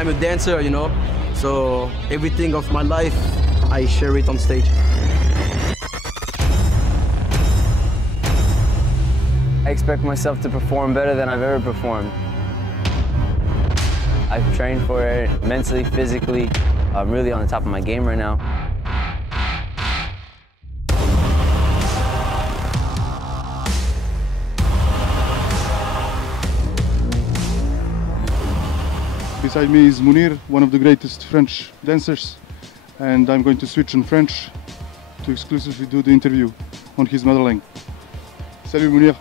I'm a dancer, you know, so everything of my life, I share it on stage. I expect myself to perform better than I've ever performed. I've trained for it mentally, physically. I'm really on the top of my game right now. Beside me is Mounir, one of the greatest French dancers, and I'm going to switch in French to exclusively do the interview on his mother language. Salut Mounir,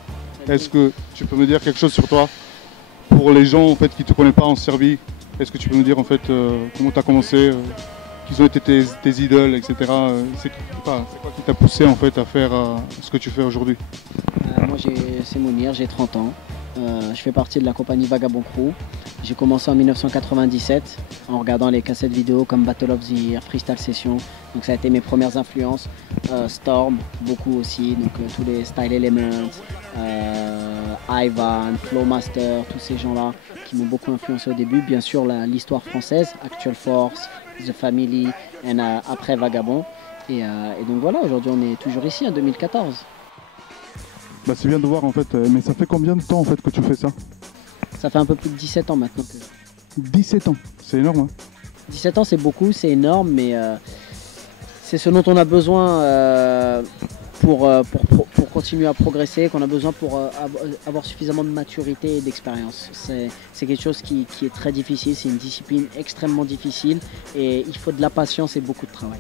est-ce que tu peux me dire quelque chose sur toi pour les gens en fait qui te connaissent pas en Serbie? Est-ce que tu peux me dire en fait comment tu as commencé, qui ont été tes idoles, etc. C'est quoi qui t'a poussé en fait à faire ce que tu fais aujourd'hui? Moi c'est Mounir, j'ai 30 ans. Je fais partie de la compagnie Vagabond Crew. J'ai commencé en 1997 en regardant les cassettes vidéo comme Battle of the Year, Freestyle Session. Donc ça a été mes premières influences. Storm, beaucoup aussi, donc tous les Style Elements, Ivan, Flowmaster, tous ces gens-là qui m'ont beaucoup influencé au début. Bien sûr l'histoire française, Actual Force, The Family, et après Vagabond. Et donc voilà, aujourd'hui on est toujours ici en 2014. Bah, c'est bien de voir en fait, mais ça fait combien de temps en fait que tu fais ça? Ça fait un peu plus de 17 ans maintenant. 17 ans, c'est énorme. Hein. 17 ans c'est beaucoup, c'est énorme, mais c'est ce dont on a besoin pour continuer à progresser, qu'on a besoin pour avoir suffisamment de maturité et d'expérience. C'est quelque chose qui est très difficile, c'est une discipline extrêmement difficile et il faut de la patience et beaucoup de travail.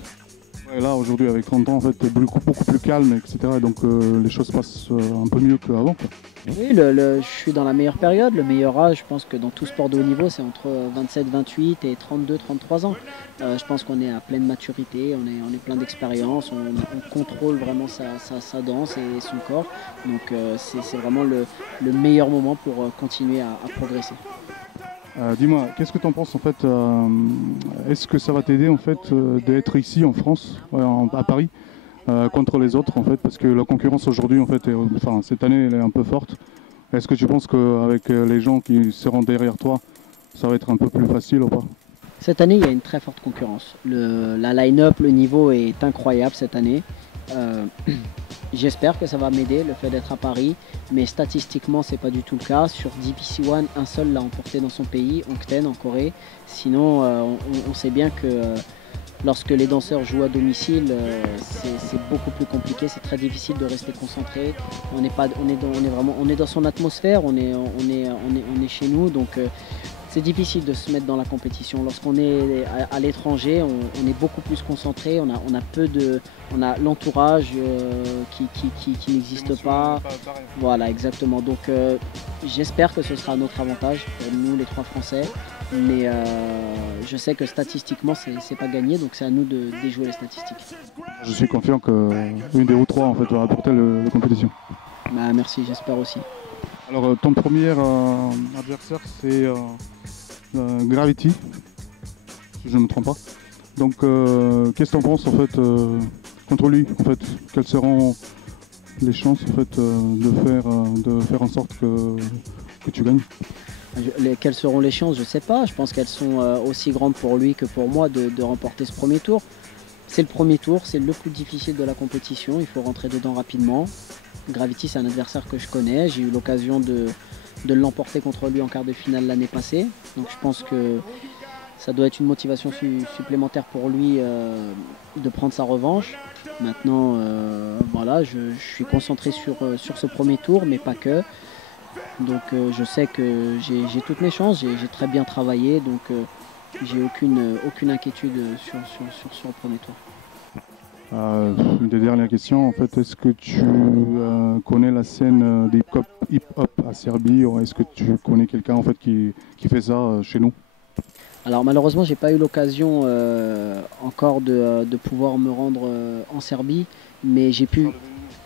Et là aujourd'hui avec 30 ans en fait t'es beaucoup plus calme, etc. Et donc les choses passent un peu mieux qu'avant. Oui, je suis dans la meilleure période, le meilleur âge, je pense que dans tout sport de haut niveau c'est entre 27, 28 et 32, 33 ans. Je pense qu'on est à pleine maturité, on est plein d'expérience, on contrôle vraiment sa danse et son corps. Donc c'est vraiment le meilleur moment pour continuer à progresser. Dis-moi, qu'est-ce que tu en penses en fait? Est-ce que ça va t'aider en fait d'être ici en France, à Paris, contre les autres en fait, parce que la concurrence aujourd'hui en fait, cette année elle est un peu forte. Est-ce que tu penses qu'avec les gens qui seront derrière toi, ça va être un peu plus facile ou pas? Cette année, il y a une très forte concurrence. La line-up, le niveau est incroyable cette année. J'espère que ça va m'aider, le fait d'être à Paris, mais statistiquement, c'est pas du tout le cas. Sur DPC One, un seul l'a emporté dans son pays, Hongten, en Corée. Sinon, on sait bien que lorsque les danseurs jouent à domicile, c'est beaucoup plus compliqué, c'est très difficile de rester concentré. On est dans son atmosphère, on est chez nous, donc c'est difficile de se mettre dans la compétition. Lorsqu'on est à l'étranger, on est beaucoup plus concentré, on a l'entourage qui n'existe pas. Voilà, exactement. Donc j'espère que ce sera à notre avantage, nous les trois Français. Mais je sais que statistiquement c'est pas gagné, donc c'est à nous de déjouer les statistiques. Je suis confiant qu'une des ou trois en fait va remporter la compétition. Bah, merci, j'espère aussi. Alors ton premier adversaire c'est Gravity, si je ne me trompe pas. Donc qu'est-ce que tu en penses en fait contre lui en fait? Quelles seront les chances en fait de faire en sorte que tu gagnes? Quelles seront les chances? Je ne sais pas. Je pense qu'elles sont aussi grandes pour lui que pour moi de remporter ce premier tour. C'est le premier tour, c'est le plus difficile de la compétition. Il faut rentrer dedans rapidement. Gravity, c'est un adversaire que je connais. J'ai eu l'occasion de l'emporter contre lui en quart de finale l'année passée. Donc je pense que ça doit être une motivation supplémentaire pour lui de prendre sa revanche. Maintenant, voilà, je suis concentré sur ce premier tour, mais pas que. Donc je sais que j'ai toutes mes chances, j'ai très bien travaillé, donc j'ai aucune inquiétude sur le premier tour. Une des dernières questions, en fait, est-ce que tu connais la scène de hip-hop à Serbie, ou est-ce que tu connais quelqu'un en fait qui fait ça chez nous? Alors malheureusement, j'ai pas eu l'occasion encore de pouvoir me rendre en Serbie, mais j'ai pu.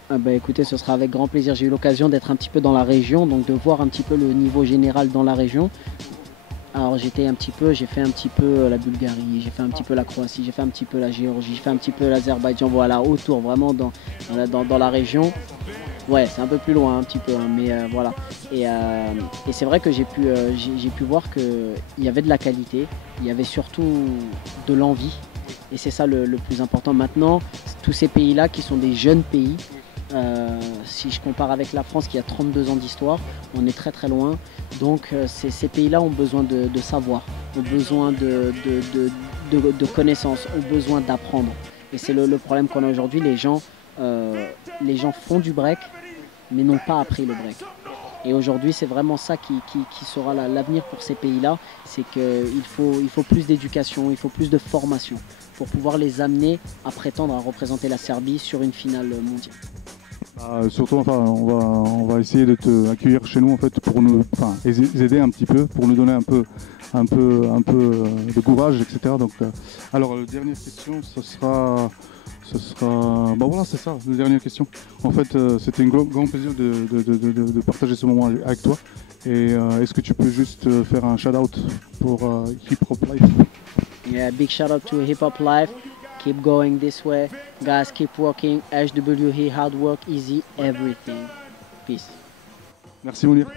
Bah écoutez, ce sera avec grand plaisir. J'ai eu l'occasion d'être un petit peu dans la région, donc de voir un petit peu le niveau général dans la région. Alors j'ai fait un petit peu la Bulgarie, j'ai fait un petit peu la Croatie, j'ai fait un petit peu la Géorgie, j'ai fait un petit peu l'Azerbaïdjan, voilà, autour, vraiment dans la région. Ouais, c'est un peu plus loin un petit peu, hein, mais voilà. Et c'est vrai que j'ai pu voir qu'il y avait de la qualité, il y avait surtout de l'envie. Et c'est ça le plus important. Maintenant, tous ces pays-là qui sont des jeunes pays, si je compare avec la France qui a 32 ans d'histoire, on est très très loin. Donc ces pays-là ont besoin de savoir, ont besoin de connaissances, ont besoin d'apprendre. Et c'est le problème qu'on a aujourd'hui. Les gens font du break, mais n'ont pas appris le break. Et aujourd'hui, c'est vraiment ça qui sera l'avenir pour ces pays-là. C'est qu'il faut plus d'éducation, il faut plus de formation pour pouvoir les amener à prétendre à représenter la Serbie sur une finale mondiale. Surtout, enfin, on va essayer de te accueillir chez nous en fait pour nous, enfin, aider un petit peu, pour nous donner un peu de courage, etc. Donc, alors, la dernière question, ce sera, bon voilà, c'est ça, la dernière question. En fait, c'était un grand plaisir de partager ce moment avec toi. Et est-ce que tu peux juste faire un shout-out pour Hip Hop Life? Yeah, big shout out to Hip Hop Life. Keep going this way. Guys, keep working. HWE, hard work, easy, everything. Peace. Merci Mounir.